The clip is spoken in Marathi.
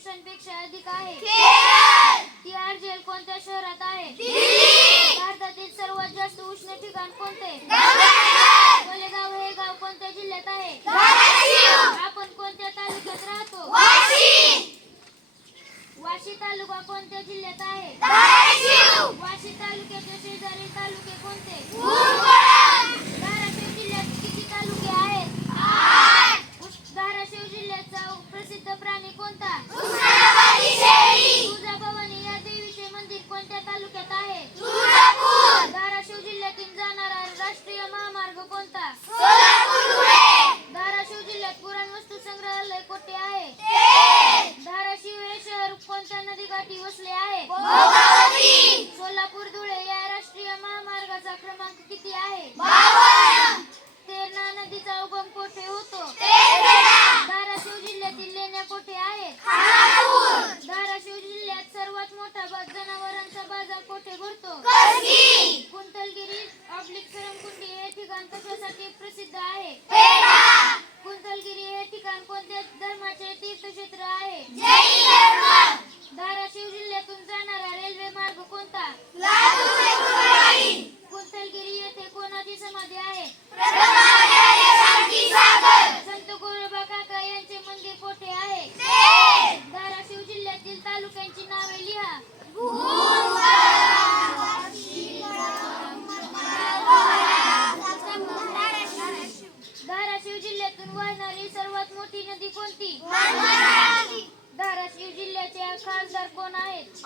पुरुषांपेक्षा अधिक आहे? तिहार जेल कोणत्या शहरात आहे? भारतातील सर्वात जास्त उष्ण ठिकाण कोणते? कोलेगाव हे गाव कोणत्या जिल्ह्यात आहे? आपण कोणत्या तालुक्यात राहतो? वाशी तालुका कोणत्या जिल्ह्यात आहे? वाशी तालुक्याचे शेजारील तालुके कोणते? धाराशिव जिल्ह्यात किती तालुके आहेत? धाराशिव जिल्ह्याचा प्रसिद्ध प्राणी कोणता? तुळजाभवानी या देवीचे मंदिर कोणत्या तालुक्यात आहे? धाराशिव जिल्ह्यातून जाणारा राष्ट्रीय महामार्ग कोणता? धाराशिव जिल्ह्यात पुराणवस्तू संग्रहालय कोठे आहे? धाराशिव हे शहर कोणत्या नदीकाठी वसले आहे? सोलापूर धुळे या राष्ट्रीय महामार्गाचा क्रमांक किती आहे? तेरणा नदीचा उगम कोठे होतो? धाराशिव जिल्ह्यातील लेण्या कोठे आहेत? धाराशिव जिल्ह्यात सर्वात मोठा जनावरांचा बाजार कोठे भरतो? कुंतलगिरी सरमकुंडी हे ठिकाण कशासाठी प्रसिद्ध आहे? कुंतलगिरी हे ठिकाण कोणत्या धर्माचे तीर्थक्षेत्र आहे? धाराशिव जिल्ह्यातून जाणारा रेल्वे मार्ग कोणता? कुंतलगिरी येथे कोणाची समाधी आहे? संत गोरोबा काका यांचे मंदिर कोठे आहे? धाराशिव जिल्ह्यातील तालुक्यांची नावे लिहा. धाराशिव जिल्ह्यातून वाहणारी सर्वात मोठी नदी कोणती? धाराशिव जिल्ह्याचे खासदार कोण आहेत?